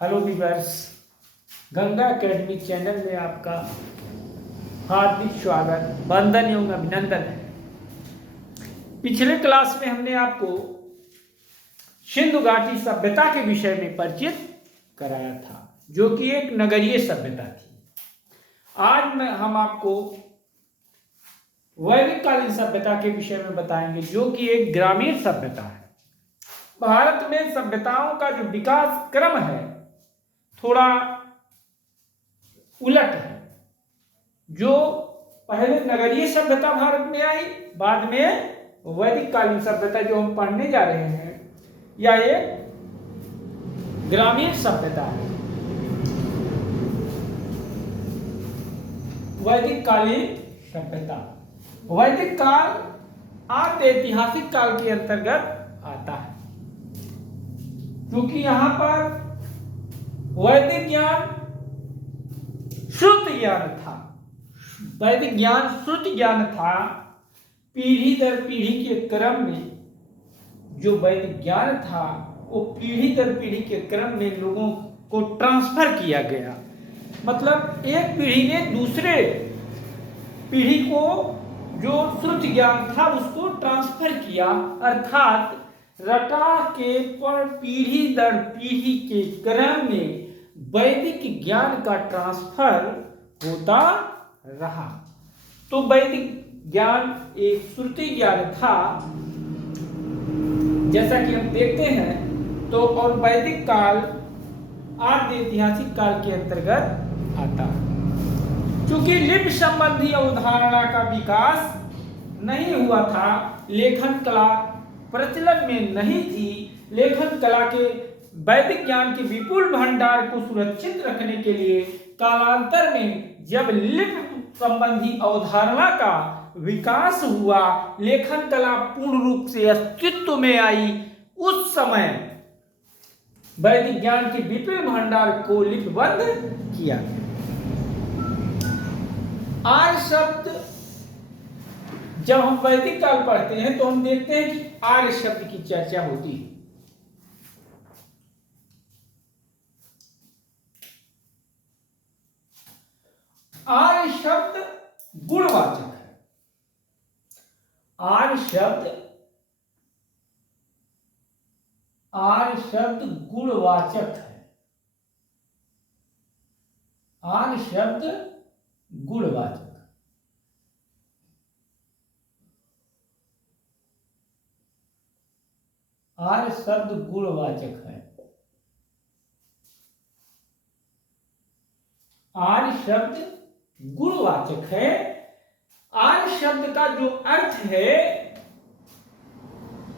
Hello viewers, Ganga academy channel में आपका हार्दिक स्वागत, वंदन एवं अभिनंदन है। पिछले क्लास में हमने आपको सिंधु घाटी सभ्यता के विषय में परिचित कराया था, जो कि एक नगरीय सभ्यता थी। आज हम आपको वैदिक कालीन सभ्यता के विषय में बताएंगे, जो कि एक ग्रामीण सभ्यता है। भारत में सभ्यताओं का जो विकास क्रम है थोड़ा उलट है। जो पहले नगरीय सभ्यता भारत में आई, बाद में वैदिक कालीन सभ्यता जो हम पढ़ने जा रहे हैं, यह एक ग्रामीण सभ्यता है। वैदिक कालीन सभ्यता, वैदिक काल आद्य ऐतिहासिक काल के अंतर्गत आता है, क्योंकि यहां पर वैदिक ज्ञान श्रुत ज्ञान था। वैदिक ज्ञान श्रुत ज्ञान था। पीढ़ी दर पीढ़ी के क्रम में जो वैदिक ज्ञान था, वो पीढ़ी दर पीढ़ी के क्रम में लोगों को ट्रांसफर किया गया। मतलब एक पीढ़ी ने दूसरे पीढ़ी को जो श्रुत ज्ञान था उसको ट्रांसफर किया, अर्थात रटा के पर पीढ़ी दर पीढ़ी के क्रम में वैदिक ज्ञान का ट्रांसफर होता रहा। तो वैदिक ज्ञान एक श्रुति ज्ञान था, जैसा कि हम देखते हैं। तो और वैदिक काल आद्य ऐतिहासिक काल के अंतर्गत आता है। क्योंकि लिपि संबंधी अवधारणा का विकास नहीं हुआ था, लेखन कला प्रचलन में नहीं थी। लेखन कला के वैदिक ज्ञान के विपुल भंडार को सुरक्षित रखने के लिए कालांतर में जब लिपि संबंधी अवधारणा का विकास हुआ, लेखन कला पूर्ण रूप से अस्तित्व में आई, उस समय वैदिक ज्ञान के विपुल भंडार को लिपिबद्ध किया गया। आर्य शब्द, जब हम वैदिक काल पढ़ते हैं तो हम देखते हैं कि आर्य शब्द की चर्चा होती है। आर्य शब्द गुणवाचक है। आर्य शब्द गुणवाचक है। आर्य शब्द गुणवाचक। आर्य शब्द गुणवाचक है। आर्य शब्द गुणवाचक है। आर्य शब्द का जो अर्थ है,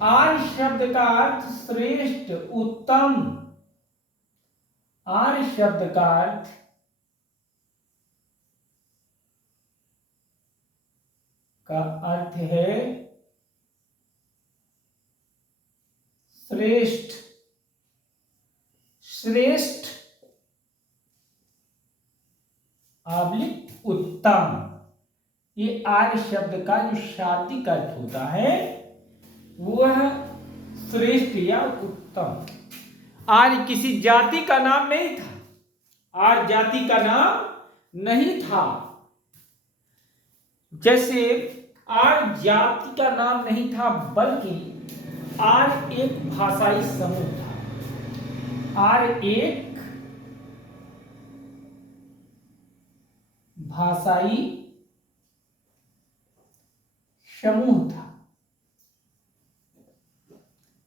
आर्य शब्द का अर्थ श्रेष्ठ, उत्तम। आर्य शब्द का अर्थ है श्रेष्ठ। श्रेष्ठ उत्तम। ये आर्य शब्द का जो शाब्दिक अर्थ होता है वह श्रेष्ठ या उत्तम। आर्य किसी जाति का नाम नहीं था। आर्य जाति का नाम नहीं था। जैसे आर्य जाति का नाम नहीं था, बल्कि आर्य एक भाषाई समूह था। आर्य एक भाषाई समूह था।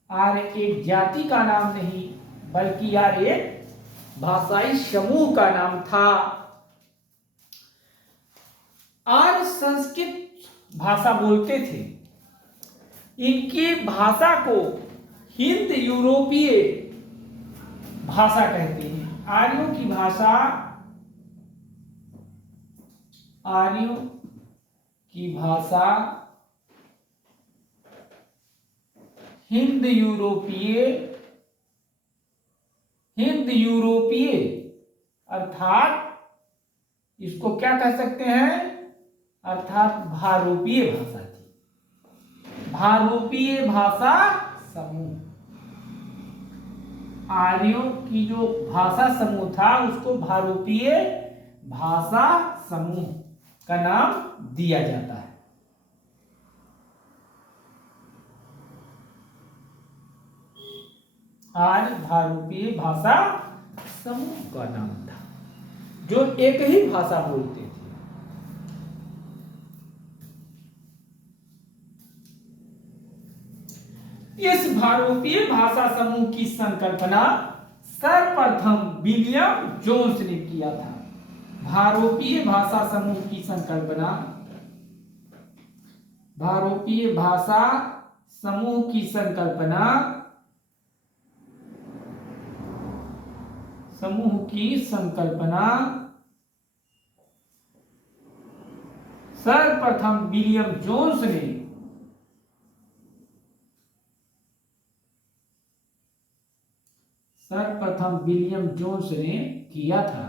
आर्य एक जाति का नाम नहीं, बल्कि आर्य एक भाषाई समूह का नाम था। आर्य संस्कृत भाषा बोलते थे। इनकी भाषा को हिंद यूरोपीय भाषा कहते हैं। आर्यों की भाषा, आर्यों की भाषा हिंद यूरोपीय अर्थात इसको क्या कह सकते हैं, अर्थात भारोपीय भाषा थी। भारोपीय भाषा समूह। आर्यों की जो भाषा समूह था उसको भारोपीय भाषा समूह का नाम दिया जाता है। आर्य भारोपीय भाषा समूह का नाम था, जो एक ही भाषा बोलते थे। इस भारोपीय भाषा समूह की संकल्पना सर्वप्रथम विलियम जोन्स ने किया था। भारोपीय भाषा समूह की संकल्पना, भारोपीय भाषा समूह की संकल्पना, समूह की संकल्पना सर्वप्रथम विलियम जोन्स ने किया था।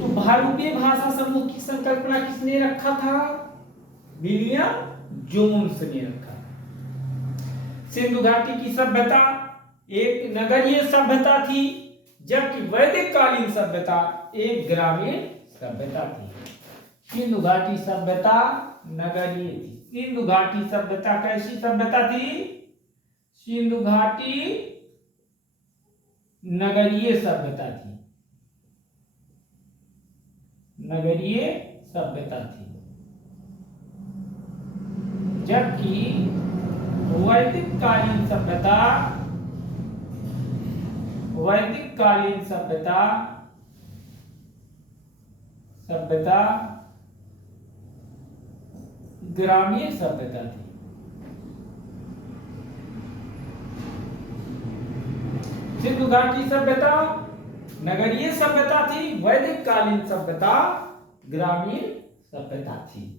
तो भारोपीय भाषा समूह की संकल्पना किसने रखा था? विलियम जोन्स ने रखा। सिंधु घाटी की सभ्यता एक नगरीय सभ्यता थी, जबकि वैदिक कालीन सभ्यता एक ग्रामीण सभ्यता थी। सिंधु घाटी सभ्यता नगरीय थी। सिंधु घाटी सभ्यता कैसी सभ्यता थी? सिंधु घाटी नगरीय सभ्यता थी, नगरीय सभ्यता थी, जबकि वैदिक कालीन सभ्यता ग्रामीण सभ्यता थी। सिंधु घाटी सभ्यता नगरीय सभ्यता थी, वैदिक कालीन सभ्यता ग्रामीण सभ्यता थी।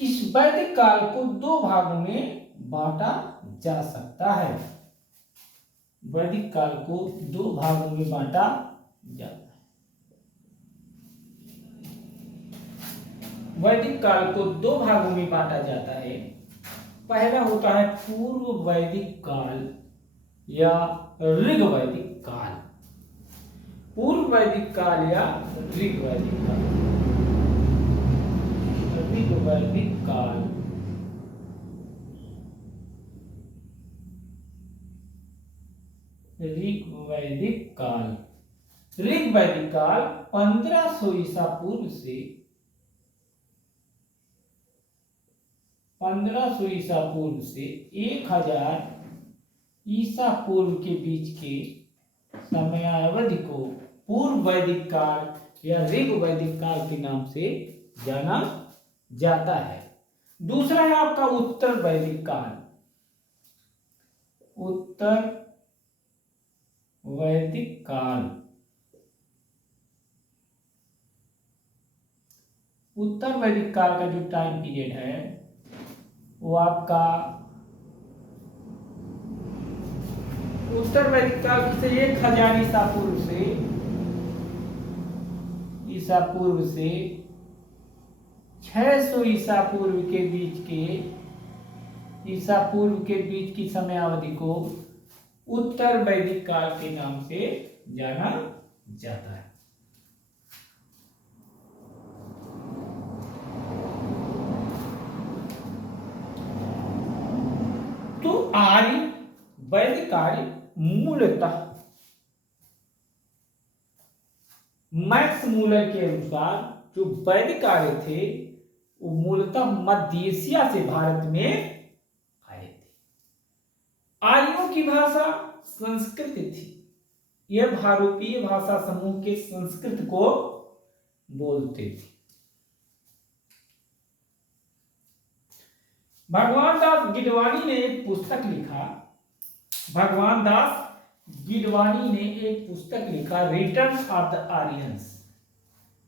इस वैदिक काल को दो भागों में बांटा जा सकता है। वैदिक काल को दो भागों में बांटा जाता है। वैदिक काल को दो भागों में बांटा जाता है। पहला होता है पूर्व वैदिक काल या ऋग वैदिक काल। पूर्व वैदिक काल या ऋग वैदिक काल। ऋग वैदिक काल, ऋग वैदिक काल। ऋग वैदिक काल 1500 ईसा पूर्व से 1000 ईसा पूर्व के बीच के समयावधि को पूर्व वैदिक काल या ऋग वैदिक काल के नाम से जाना जाता है। दूसरा है आपका उत्तर वैदिक काल। उत्तर वैदिक काल। उत्तर वैदिक काल का जो टाइम पीरियड है वो आपका उत्तर वैदिक काल से 1000 ईसा पूर्व से 600 ईसा पूर्व के बीच की समयावधि को उत्तर वैदिक काल के नाम से जाना जाता है। तो आर्य वैदिक आर्य मूलतः मैक्स मूलर के अनुसार जो वैदिक आर्य थे वो मूलतः मध्य एशिया से भारत में आए थे। की भाषा संस्कृत थी। यह भारोपीय भाषा समूह के संस्कृत को बोलते थे। भगवान दास गिडवाणी ने एक पुस्तक लिखा। भगवान दास गिडवाणी ने एक पुस्तक लिखा, रिटर्न ऑफ द आर्यंस।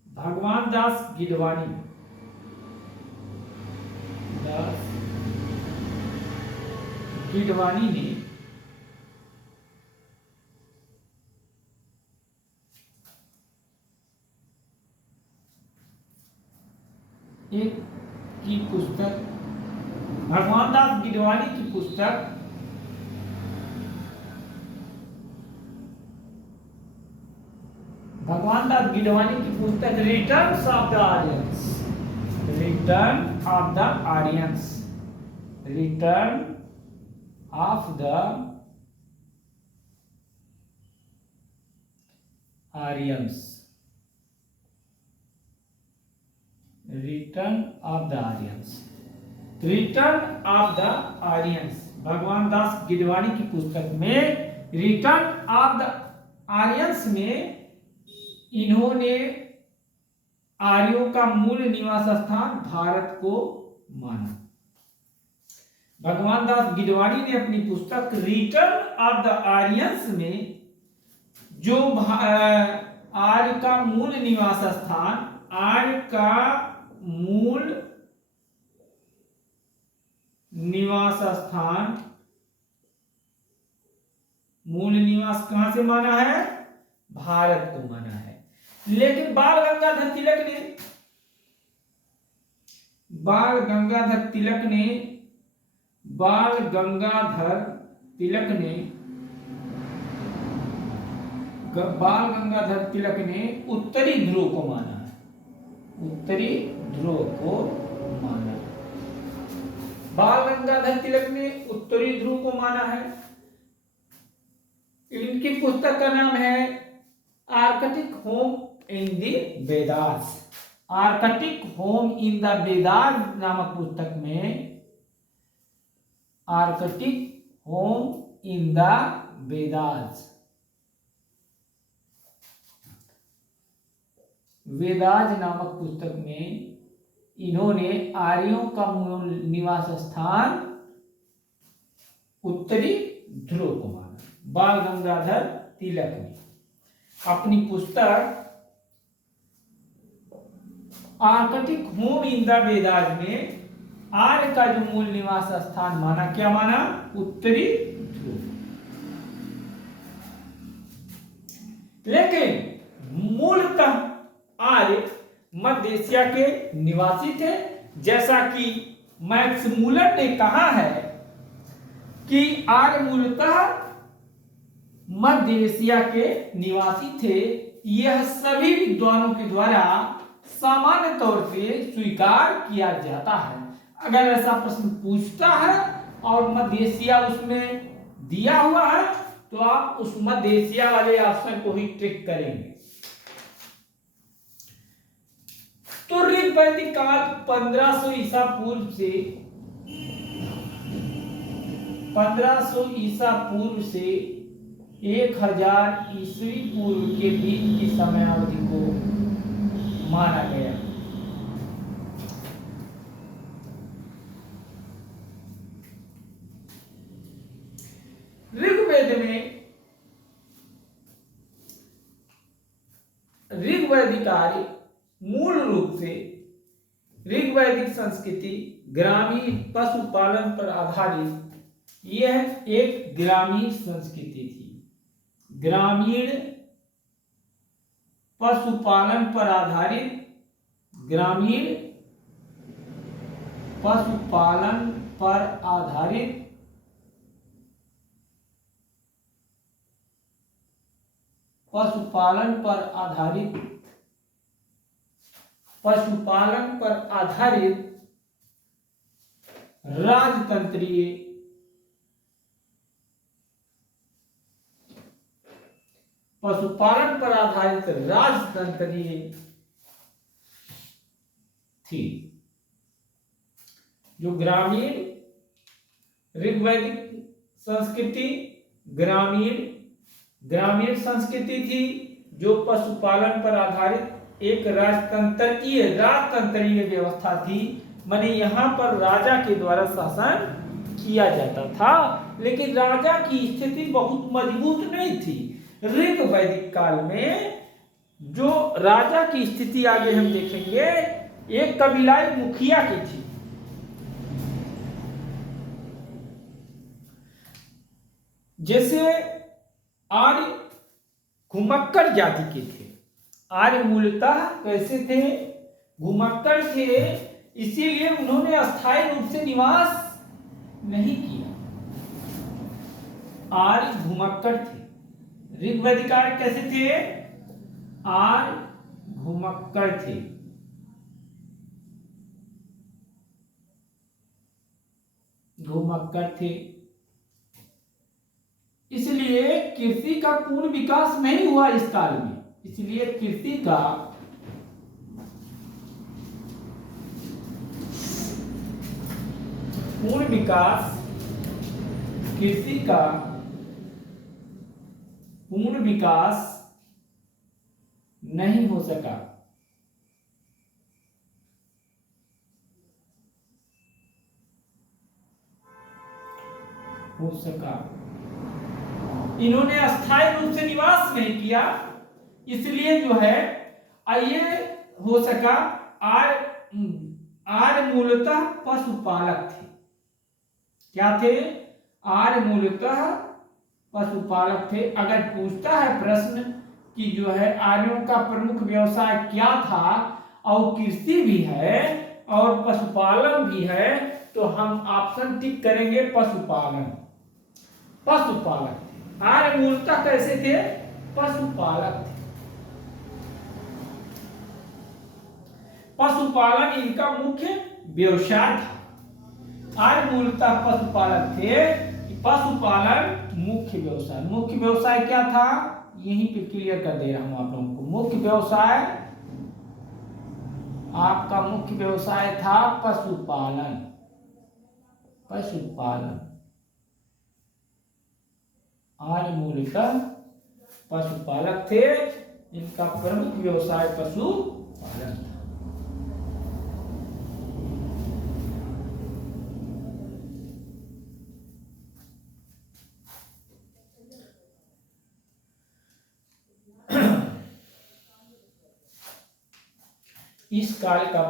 भगवान दास गिडवाणी ने एक की पुस्तक, भगवान दास गिडवाणी की पुस्तक भगवान दास गिडवाणी की पुस्तक return of the Aryans, return of the Aryans, return of the Aryans, return of the Aryans, return of the Aryans. भगवान दास गिडवाणी की पुस्तक में रिटर्न ऑफ द आर्यंस में इन्होंने आर्यों का मूल निवास स्थान भारत को माना। भगवान दास गिडवाणी ने अपनी पुस्तक रिटर्न ऑफ द आर्यंस में जो आर्य का मूल निवास स्थान, आर्य का मूल निवास स्थान, मूल निवास कहां से माना है? भारत को माना है। लेकिन बाल गंगाधर तिलक ने बाल गंगाधर तिलक ने उत्तरी ध्रुव को माना है, उत्तरी ध्रुव को माना है। बाल गंगाधर तिलक ने उत्तरी ध्रुव को माना है। इनकी पुस्तक का नाम है Arctic home in the Vedas. Arctic home in the Vedas नामक पुस्तक में Arctic home in the Vedas, Vedas नामक पुस्तक में इन्होंने आर्यों का मूल निवास स्थान उत्तरी ध्रुव को माना। बाल गंगाधर तिलक ने अपनी पुस्तक Arctic home in the Vedas में आर्य का जो मूल निवास स्थान माना, क्या माना? उत्तरी ध्रुव। लेकिन मूलतः आर्य मध्य एशिया के निवासी थे। जैसा कि मैक्स मूलर ने कहा है कि आर्य मूलतः मध्य एशिया के निवासी थे। यह सभी विद्वानों के द्वारा सामान्य तौर पे स्वीकार किया जाता है। अगर ऐसा प्रश्न पूछता है और मध्य एशिया उसमें दिया हुआ है तो आप उस मध्य एशिया वाले ऑप्शन को ही टिक करेंगे। तो ऋग्वैदिक काल 1500 ईसा पूर्व से 1000 ईस्वी पूर्व के बीच की समयावधि को माना गया। ऋग्वेद में ऋग्वैदिक आर्य मूल रूप से ऋग्वैदिक संस्कृति ग्रामीण पशुपालन पर आधारित, यह एक ग्रामीण संस्कृति थी। ग्रामीण पशुपालन पर आधारित, ग्रामीण पशुपालन पर आधारित पशुपालन पर आधारित राजतंत्रीय पशुपालन पर आधारित राजतंत्रीय थी। जो ग्रामीण ऋग्वैदिक संस्कृति ग्रामीण ग्रामीण संस्कृति थी जो पशुपालन पर आधारित एक राजतंत्रीय व्यवस्था थी। माने यहाँ पर राजा के द्वारा शासन किया जाता था, लेकिन राजा की स्थिति बहुत मजबूत नहीं थी। ऋग वैदिक काल में जो राजा की स्थिति आगे हम देखेंगे, एक कबीलाई मुखिया की थी। जैसे आर्य घुमक्कड़ जाति के थे। आर्य मूलतः कैसे थे? घुमक्कड़ थे, इसीलिए उन्होंने अस्थायी रूप से निवास नहीं किया। आर्य घुमक्कड़ थे। ऋग्वैदिक आर्य कैसे थे? आर्य घुमक्कड़ थे। घुमक्कड़ थे, इसलिए कृषि का पूर्ण विकास नहीं हुआ इस काल में। इसलिए कृषि का पूर्ण विकास कृषि का पूर्ण विकास नहीं हो सका। इन्होंने अस्थायी रूप से निवास नहीं किया, इसलिए जो है ये हो सका। आर्य मूलतः पशुपालक थे। क्या थे? आर्य मूलतः पशुपालक थे। अगर पूछता है प्रश्न कि जो है आर्यों का प्रमुख व्यवसाय क्या था, और कृषि भी है और पशुपालन भी है, तो हम ऑप्शन टिक करेंगे पशुपालन। पशुपालक आर्य मूलतः कैसे थे? पशुपालक थे। पशुपालन इनका मुख्य व्यवसाय था। आर्य मूलतः पशुपालक थे। पशुपालन मुख्य व्यवसाय। मुख्य व्यवसाय क्या था? यहीं पे क्लियर कर दे रहा हूं आप लोगों को। मुख्य व्यवसाय, आपका मुख्य व्यवसाय था पशुपालन। पशुपालन आर्य मूलतः पशुपालक थे। इनका प्रमुख व्यवसाय पशुपालन था। इस काल का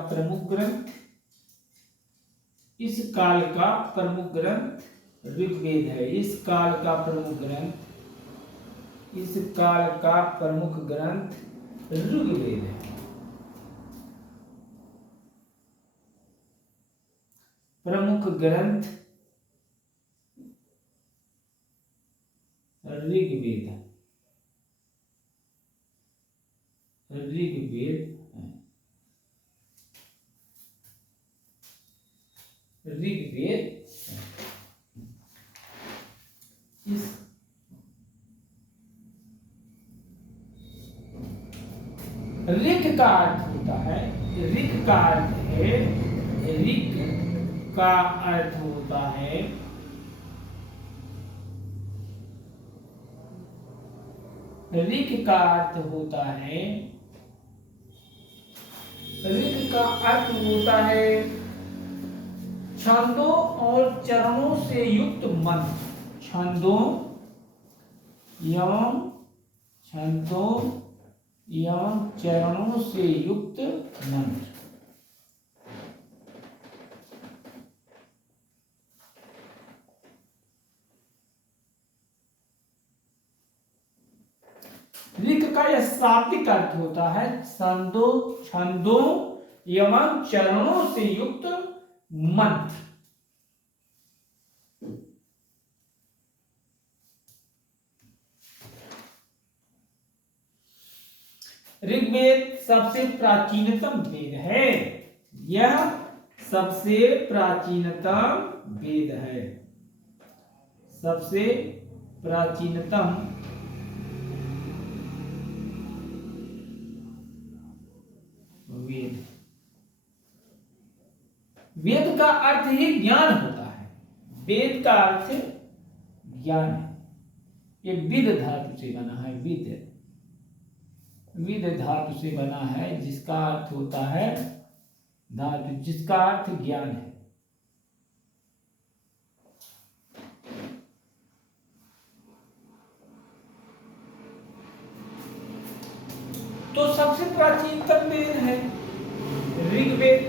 प्रमुख ग्रंथ ऋग्वेद है। इस काल का प्रमुख ग्रंथ ऋग्वेद है। प्रमुख ग्रंथ ऋग्वेद है। इस ऋग का अर्थ होता है, ऋग का अर्थ है, ऋग का अर्थ होता है ऋग का अर्थ होता है ऋग का अर्थ होता है छंदों और चरणों से युक्त मंत्र। छंदों एवं चरणों से युक्त मंत्र। ऋग का यह शाब्दिक अर्थ होता है छंदों एवं चरणों से युक्त मंत्र। ऋग्वेद सबसे प्राचीनतम वेद है। यह सबसे प्राचीनतम वेद है। सबसे प्राचीनतम वेद। वेद का अर्थ ही ज्ञान होता है। वेद का अर्थ ज्ञान है। ये विद धातु से बना है, विद धातु से बना है, जिसका अर्थ होता है धातु, जिसका अर्थ ज्ञान है। तो सबसे प्राचीनतम वेद है ऋग्वेद।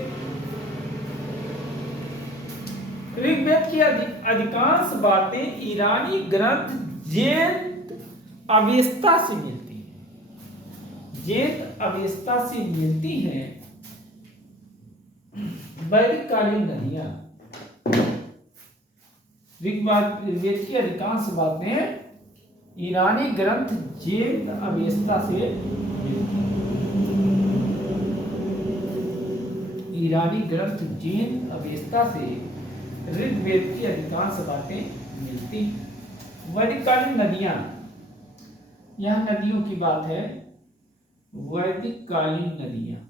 ऋग्वेद की अधिकांश बातें ईरानी ग्रंथ जेत अवेस्ता से मिलती हैं, जेत अवेस्ता से मिलती हैं। वैदिक कालीन नदियां, ऋग्वेद की अधिकांश बातें ईरानी ग्रंथ जेत अवेस्ता से मिलती हैं। ईरानी ग्रंथ जेत अवेस्ता से ऋग्वेद की अधिकांश बातें मिलती हैं। वैदिक कालीन नदियां, यह नदियों की बात है, वैदिक कालीन नदियां।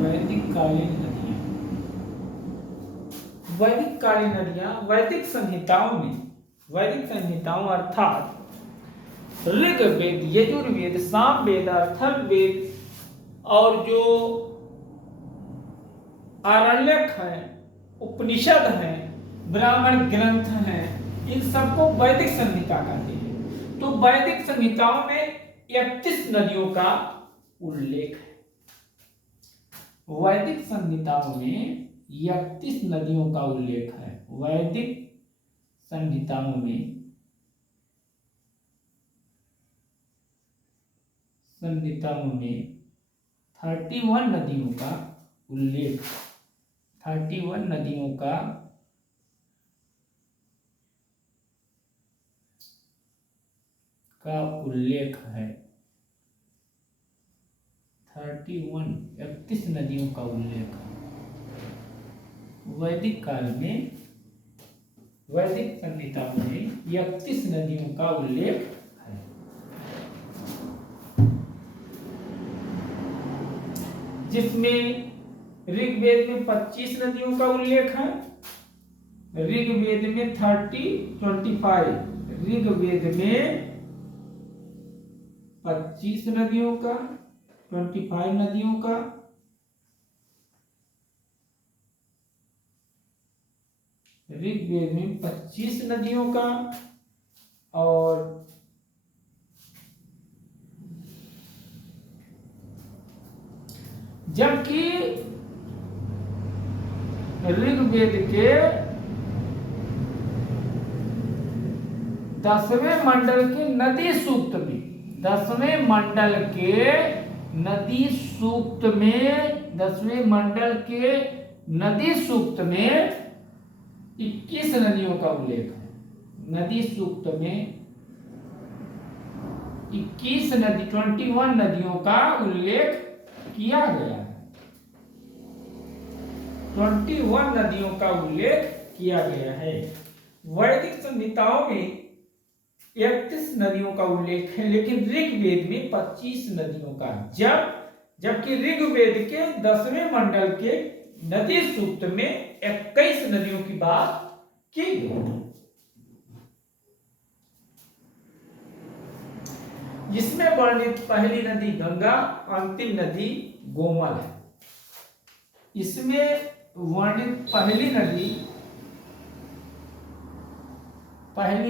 वैदिक कालीन नदियां, वैदिक कालीन नदियां वैदिक संहिताओं अर्थात ऋग्वेद, यजुर्वेद, सामवेद, अथर्ववेद और जो आरण्यक हैं, उपनिषद हैं, ब्राह्मण ग्रंथ हैं, इन सबको वैदिक संहिता कहते हैं। तो वैदिक संहिताओं में 31 नदियों का उल्लेख है। वैदिक संहिताओं में 31 नदियों का उल्लेख है। वैदिक संहिताओं में 31 नदियों का उल्लेख, 31 नदियों का उल्लेख है। 31 नदियों का उल्लेख है। वैदिक काल में वैदिक संहिताओं में 31 नदियों का उल्लेख है। जिसमें ऋग्वेद में 25 नदियों का उल्लेख है, ऋग्वेद में 25 ऋग्वेद में 25 नदियों का, 25 नदियों का। ऋग्वेद में 25 नदियों का और जबकि ऋग्वेद के 10वें मंडल के नदी सूक्त में, 10वें मंडल के नदी सूक्त में, 10वें मंडल के नदी सूक्त में 21 नदियों का उल्लेख है। नदी सूक्त में 21 नदियों का उल्लेख किया गया है। 21 नदियों का उल्लेख किया गया है। वैदिक संहिताओं में 31 नदियों का उल्लेख है, लेकिन ऋग्वेद में 25 नदियों का। जबकि ऋग्वेद के 10वें मंडल के नदी सूक्त में 21 नदियों की बात की गई, जिसमें वर्णित पहली नदी गंगा, अंतिम नदी गोमल है। इसमें वर्णित पहली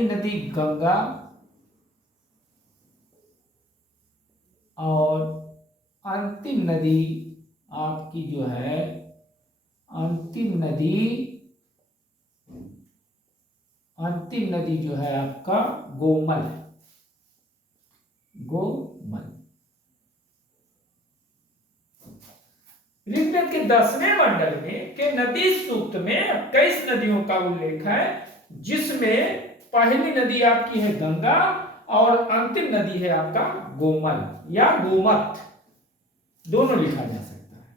नदी गंगा और अंतिम नदी आपकी जो है, अंतिम नदी जो है आपका गोमल है, गोमल। ऋग्वेद के 10वें मंडल में के नदी सूक्त में 21 नदियों का उल्लेख है, जिसमें पहली नदी आपकी है गंगा और अंतिम नदी है आपका गोमल या गोमत, दोनों लिखा जा सकता है।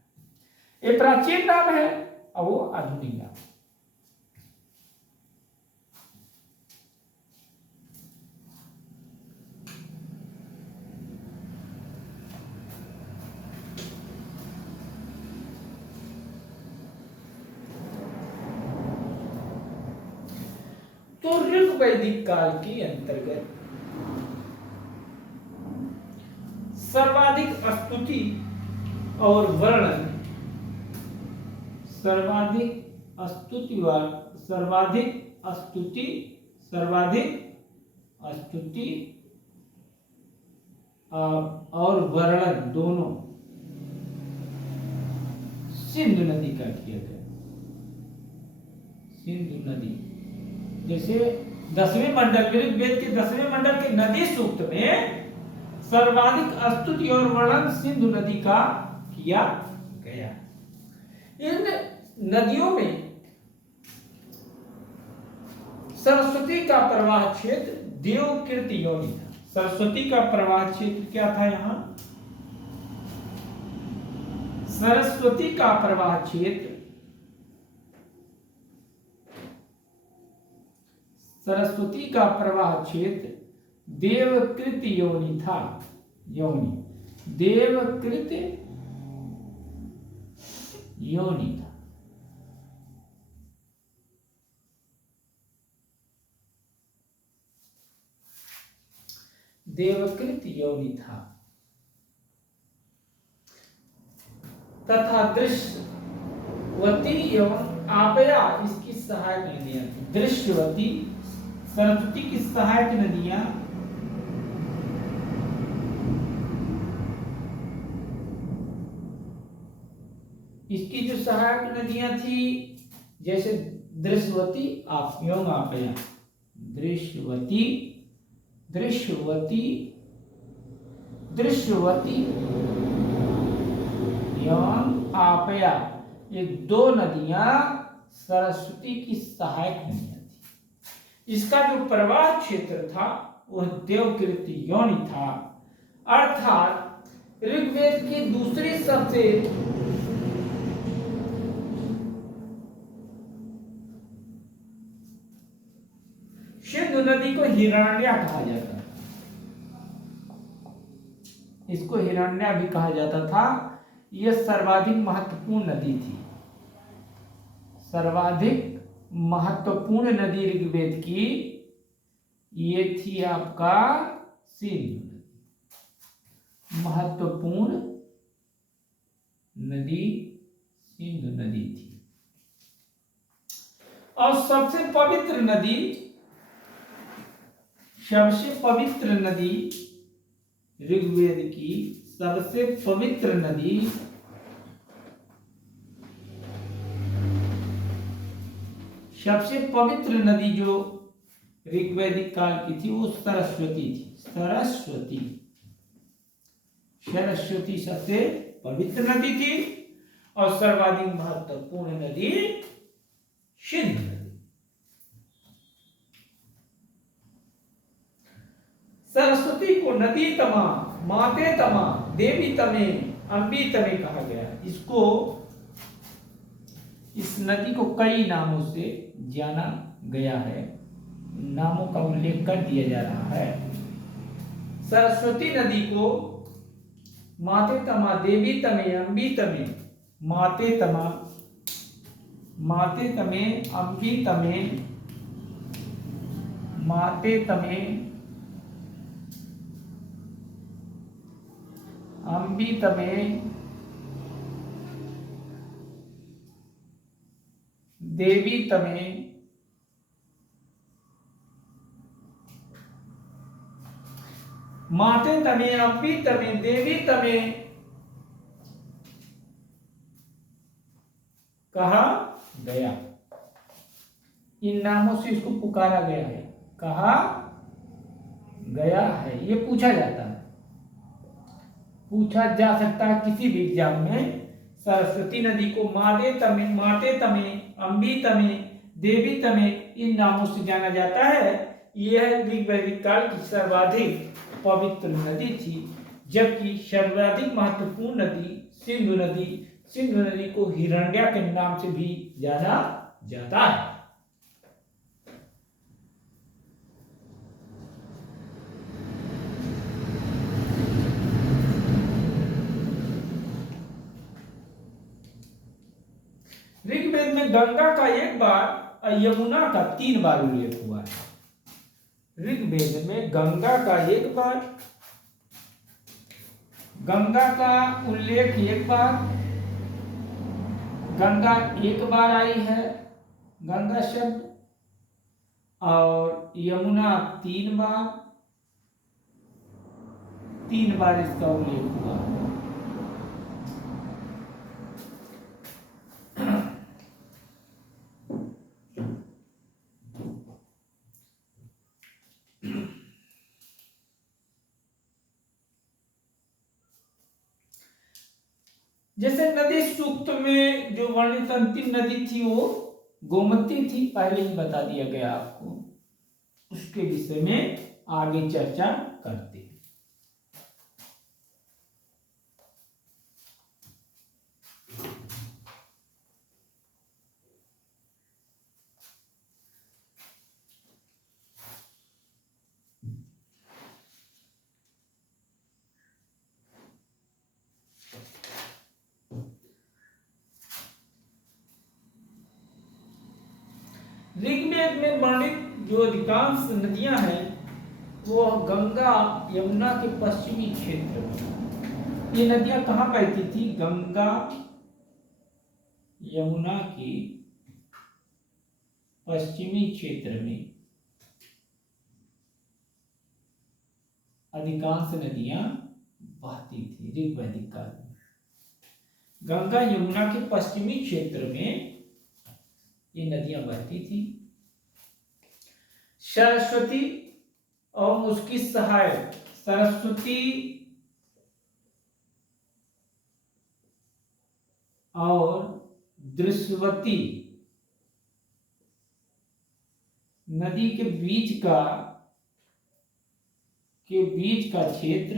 ये प्राचीन नाम है और वो आधुनिक नाम। तो ऋग वैदिक काल के अंतर्गत सर्वाधिक स्तुति और वर्णन, सर्वाधिक स्तुति और वर्णन दोनों सिंधु नदी का किया गया। सिंधु नदी, जैसे 10वें मंडल, ऋग्वेद के 10वें मंडल के नदी सूक्त में सर्वाधिक स्तुति और वर्णन सिंधु नदी का किया गया। इन नदियों में सरस्वती का प्रवाह क्षेत्र देवकीर्ति योनि था। सरस्वती का प्रवाह क्षेत्र क्या था? यहां सरस्वती का प्रवाह क्षेत्र, सरस्वती का प्रवाह क्षेत्र देवकृत योनि था। देवकृत योनि था। देवकृत योनि था तथा दृश्यवती एवं आपया इसकी सहायक नदियां थी। दृश्यवती, सरस्वती की सहायक नदियां इसकी जो सहायक नदियां थी, जैसे दृश्यवती एवं आपया, दृश्यवती एवं आपया, ये दो नदियां सरस्वती की सहायक नदियां थी। इसका जो प्रवाह क्षेत्र था वह देवकृत योनि था, अर्थात ऋग्वेद की दूसरी सबसे सिंधु नदी को हिरण्या कहा जाता था। इसको हिरण्या भी कहा जाता था। यह सर्वाधिक महत्वपूर्ण नदी थी। सर्वाधिक महत्वपूर्ण नदी ऋग्वेद की ये थी आपका सिंधु नदी। महत्वपूर्ण नदी सिंधु नदी थी। और सबसे पवित्र नदी ऋग्वेद की सबसे पवित्र नदी जो ऋग्वैदिक काल की थी वो सरस्वती थी। सरस्वती सबसे पवित्र नदी थी और सर्वाधिक महत्वपूर्ण नदी सिंधु नदी। सरस्वती को नदी तमा, माते तमा, देवी तमे, अम्बी तमे कहा गया। इस नदी को कई नामों से जाना गया है। नामों का उल्लेख कर दिया जा रहा है। सरस्वती नदी को माते तमा, देवी तमे, अम्बी तमे, माते तमे, अम्बी तमे, माते तमे, अम्बी तमे, देवी तमे, माते तमे, अम्बी तमे, देवी तमे कहा गया। इन नामों से इसको पुकारा गया है, कहा गया है। ये पूछा जाता है, पूछा जा सकता है किसी भी एग्जाम में। सरस्वती नदी को माते तमे, अम्बी तमे, देवी तमे इन नामों से जाना जाता है। यह ऋग्वैदिक काल की सर्वाधिक पवित्र नदी थी, जबकि सर्वाधिक महत्वपूर्ण नदी सिंधु नदी को हिरण्या के नाम से भी जाना जाता है। ऋग्वेद में गंगा का एक बार और यमुना का 3 बार उल्लेख हुआ है। ऋग्वेद में गंगा का एक बार, गंगा का उल्लेख एक बार, गंगा एक बार आई है गंगा शब्द, और यमुना 3 बार, 3 बार इसका उल्लेख हुआ। जैसे नदी सूक्त में जो वर्णित अंतिम नदी थी वो गोमती थी, पहले ही बता दिया गया आपको। उसके विषय में आगे चर्चा करते हैं। ऋग्वेद में वर्णित जो अधिकांश नदियां हैं वो गंगा यमुना के पश्चिमी क्षेत्र में। ये नदियां कहाँ बहती थी? गंगा यमुना की पश्चिमी क्षेत्र में अधिकांश नदियां बहती थी ऋग्वैदिक काल में। गंगा यमुना के पश्चिमी क्षेत्र में ये नदियां बहती थी। सरस्वती और उसकी सहायक सरस्वती और दृश्यवती नदी के बीच का क्षेत्र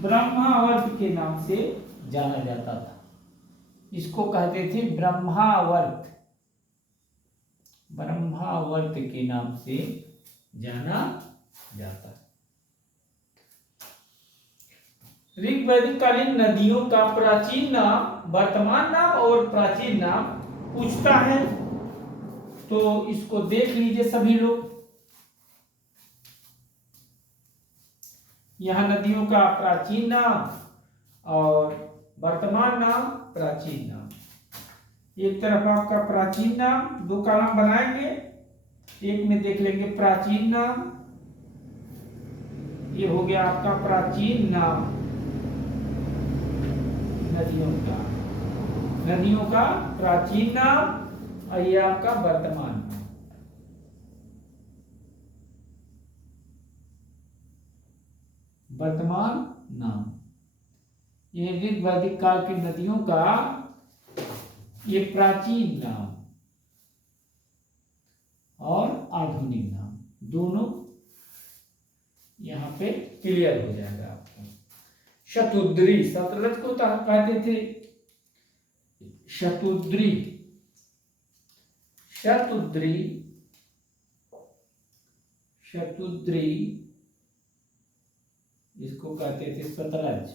ब्रह्मावर्त के नाम से जाना जाता था। इसको कहते थे ब्रह्मावर्त, ब्रह्मावर्त के नाम से जाना जाता है। ऋग्वैदिक कालीन नदियों का प्राचीन नाम, वर्तमान नाम और प्राचीन नाम पूछता है, तो इसको देख लीजिए सभी लोग। यहां नदियों का प्राचीन नाम और वर्तमान नाम, प्राचीन नाम। एक तरफ आपका प्राचीन नाम, 2 कॉलम बनाएंगे, एक में देख लेंगे प्राचीन नाम। ये हो गया आपका प्राचीन नाम नदियों का प्राचीन नाम, और ये आपका वर्तमान नाम। वर्तमान नाम ये ऋग्वैदिक काल की नदियों का ये प्राचीन नाम और आधुनिक नाम दोनों यहां पे क्लियर हो जाएगा आपको। शतुद्री, सतलज को कहते थे शतुद्री, शतुद्री, शतुद्री इसको कहते थे सतलज,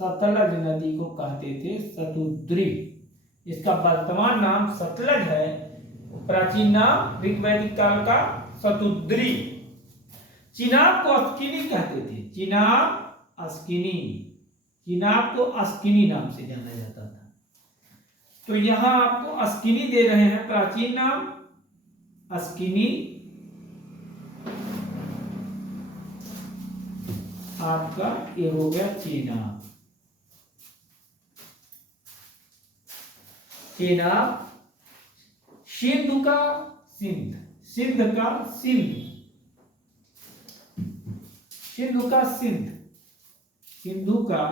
सतलज नदी को कहते थे शतुद्री। इसका वर्तमान नाम सतलज है, प्राचीन नाम ऋग्वैदिक काल का शतुद्री। चिनाब को अस्किनी कहते थे, चिनाब अस्किनी, चिनाब को अस्किनी नाम से जाना जाता था। तो यहां आपको अस्किनी दे रहे हैं प्राचीन नाम अस्किनी, आपका ये हो गया चेनाब, चेनाब। सिंधु का सिंध, सिंध का सिंध, सिंधु का सिंध, सिंधु का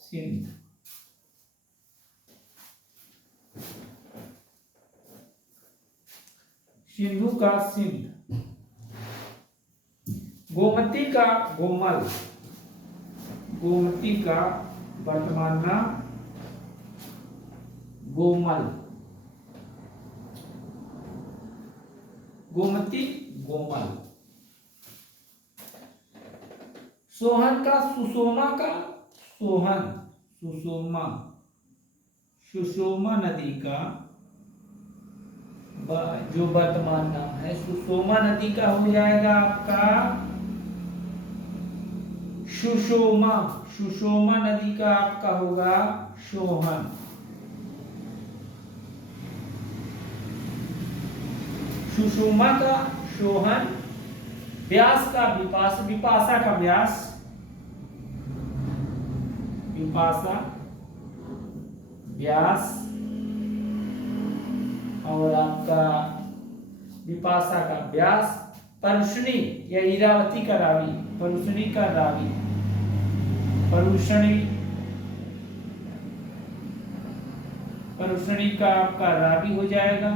सिंध। सिंधु का सिंध। गोमती का गोमल, गोमती का वर्तमान नाम गोमल, गोमती गोमल। सोहन का सुषमा का सोहन सुषमा सुषमा नदी का जो वर्तमान नाम है सुषमा नदी का हो जाएगा आपका सुषमा। सुषमा नदी का आपका होगा सोहन। सुषमा का सोहन, व्यास का विपास, विपाशा का व्यास, विपाशा व्यास, और आपका विपाशा का व्यास। परुषणी या इरावती का रावी, परुषणी का रावी, परुषणी, परुषणी का आपका रावी हो जाएगा।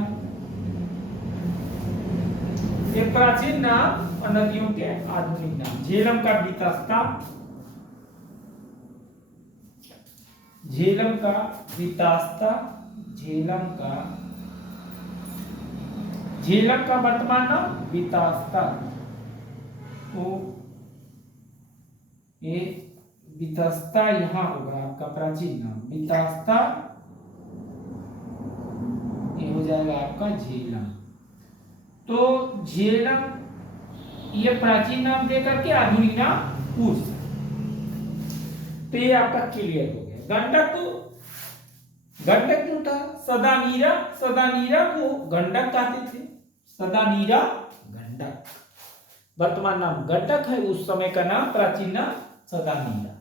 ये प्राचीन नाम और नदियों के आधुनिक नाम। झेलम का वितस्ता, झेलम का वितास्ता, झेलम का, झेलम का वर्तमान नाम वितास्ता। तो ये वितस्ता यहां होगा आपका प्राचीन नाम, वितास्ता ये हो जाएगा आपका झेलम। तो झेलम ये प्राचीन नाम दे करके आधुनिक नाम पूछ सकते। तो ये आपका क्लियर हो गया। गंडक को, गंडक जो था सदानीरा, सदानीरा को गंडक कहते थे, सदानीरा गंडक। वर्तमान नाम गंडक है, उस समय का नाम प्राचीन नाम सदानीरा।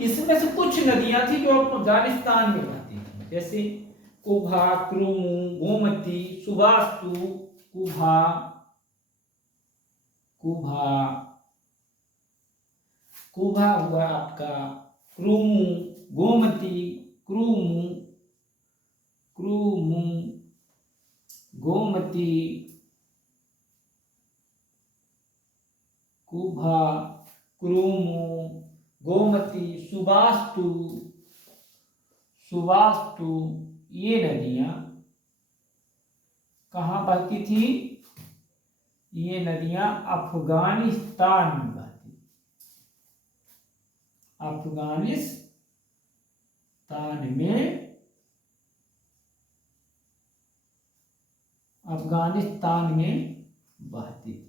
इसमें से कुछ नदियां थी जो अफगानिस्तान में बहती थी, जैसे कुभा, क्रुमु, गोमती, सुबास्तु, कुभा, कुभा, कुभा हुआ आपका, क्रुमु, गोमती, क्रुमु, क्रुमु, गोमती, कुभा, क्रुमु, गोमती, सुबास्तु, सुबास्तु, ये नदियां कहां बहती थी? ये नदियां अफगानिस्तान में बहती, अफगानिस्तान में, अफगानिस्तान में बहती थी।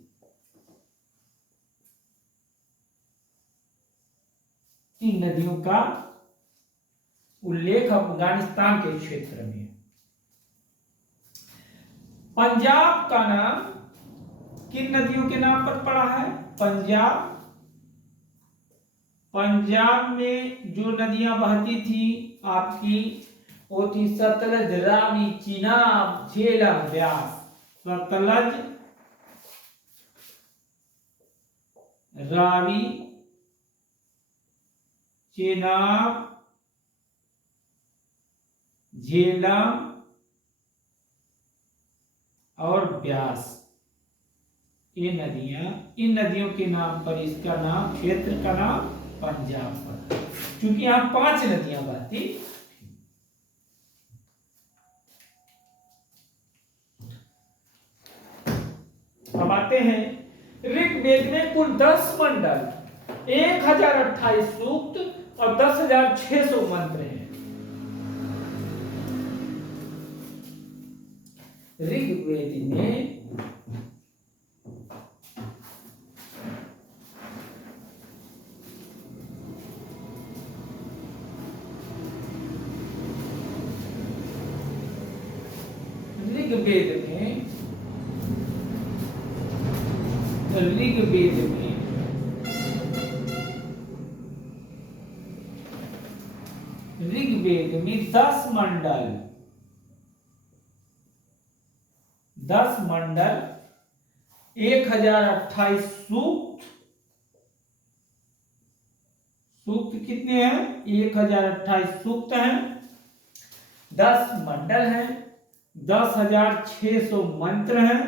इन नदियों का उल्लेख अफगानिस्तान के क्षेत्र में। पंजाब का नाम किन नदियों के नाम पर पड़ा है? पंजाब, पंजाब में जो नदियां बहती थी आपकी वो थी सतलज, रावी, चिनाब, झेलम, व्यास। सतलज, रावी, चेनाब, झेलम और व्यास, ये नदियां, इन नदियों के नाम पर इसका नाम, क्षेत्र का नाम पंजाब पड़ा, क्योंकि यहां 5 नदियां बहती। अब आते हैं ऋग्वेद में कुल 10 मंडल, 1028 सूक्त और 10,600 मंत्र हैं। ऋग्वेद में ऋग्वेद में ऋग्वेद में ऋग्वेद में 10 मंडल, 10 मंडल, 1028 सूक्त, सूक्त कितने हैं? 1028 सूक्त हैं, 10 मंडल हैं, 10,600 मंत्र हैं।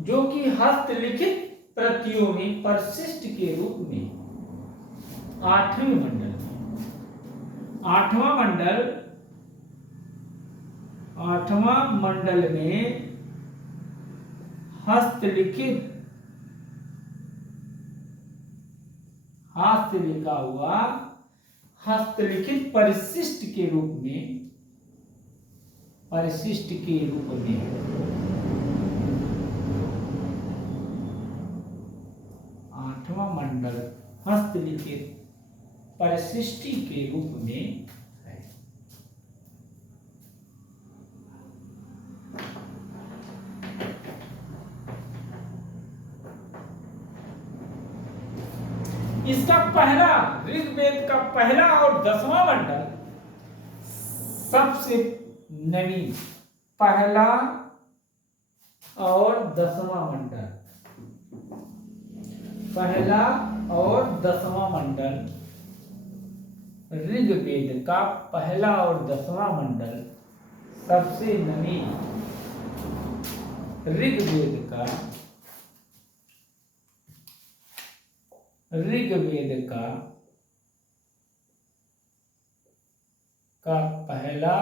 जो कि हस्तलिखित प्रतियों में परिशिष्ट के रूप में आठवें मंडल आठवां मंडल में हस्तलिखित, हाथ से लिखा हुआ हस्तलिखित परिशिष्ट के रूप में आठवां मंडल हस्तलिखित परिशिष्टि के रूप में है। इसका पहला, ऋग्वेद का पहला और 10वां मंडल सबसे नवीन, पहला और 10वां मंडल, पहला और 10वां मंडल, ऋग्वेद का पहला और 10वां मंडल सबसे नवीन, ऋग्वेद का पहला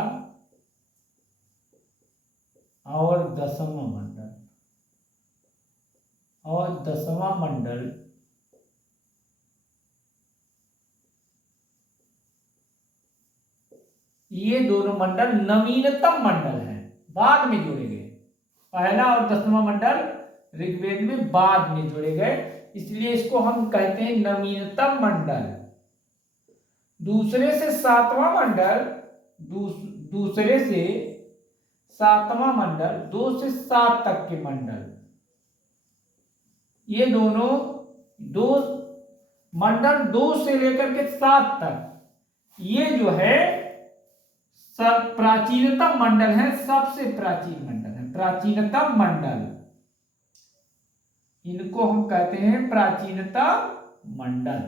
और 10वां मंडल, ये दोनों मंडल नवीनतम मंडल हैं, बाद में जोड़े गए। पहला और 10वां मंडल ऋग्वेद में बाद में जोड़े गए, इसलिए इसको हम कहते हैं नवीनतम मंडल। दूसरे से सातवां मंडल, 2 से 7 तक के मंडल, ये दोनों मंडल 2 से लेकर के 7 तक, ये जो है सब प्राचीनतम मंडल है, सबसे प्राचीन मंडल है, प्राचीनतम मंडल, इनको हम कहते हैं प्राचीनतम मंडल।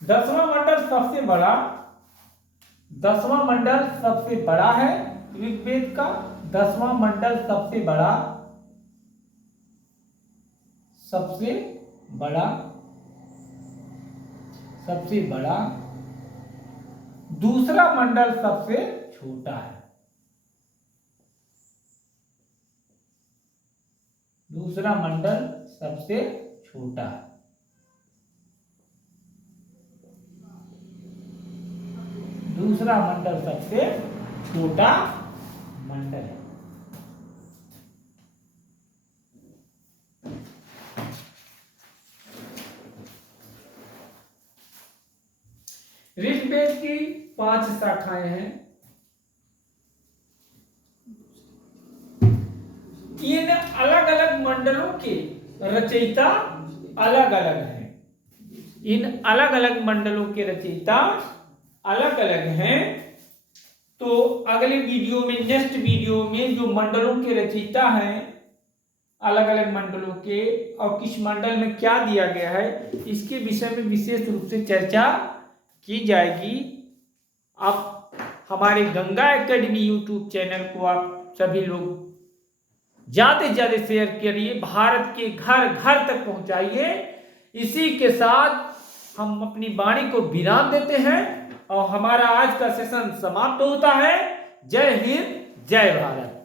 दसवां मंडल सबसे बड़ा है ऋग्वेद का, 10वां मंडल सबसे बड़ा, दूसरा मंडल सबसे छोटा है, दूसरा मंडल सबसे छोटा है। दूसरा मंडल सबसे छोटा मंडल है। ऋग्वेद की 5 शाखाएं हैं। इन अलग अलग मंडलों के रचयिता अलग अलग हैं। इन अलग अलग मंडलों के रचयिता अलग अलग हैं। तो अगले वीडियो में, नेक्स्ट वीडियो में जो मंडलों के रचयिता हैं अलग अलग मंडलों के, और किस मंडल में क्या दिया गया है, इसके विषय में विशेष रूप से चर्चा की जाएगी। आप हमारे गंगा एकेडमी यूट्यूब चैनल को आप सभी लोग ज्यादा से ज्यादा शेयर करिए, भारत के घर घर तक पहुंचाइए। इसी के साथ हम अपनी वाणी को विराम देते हैं और हमारा आज का सेशन समाप्त होता है। जय हिंद, जय भारत।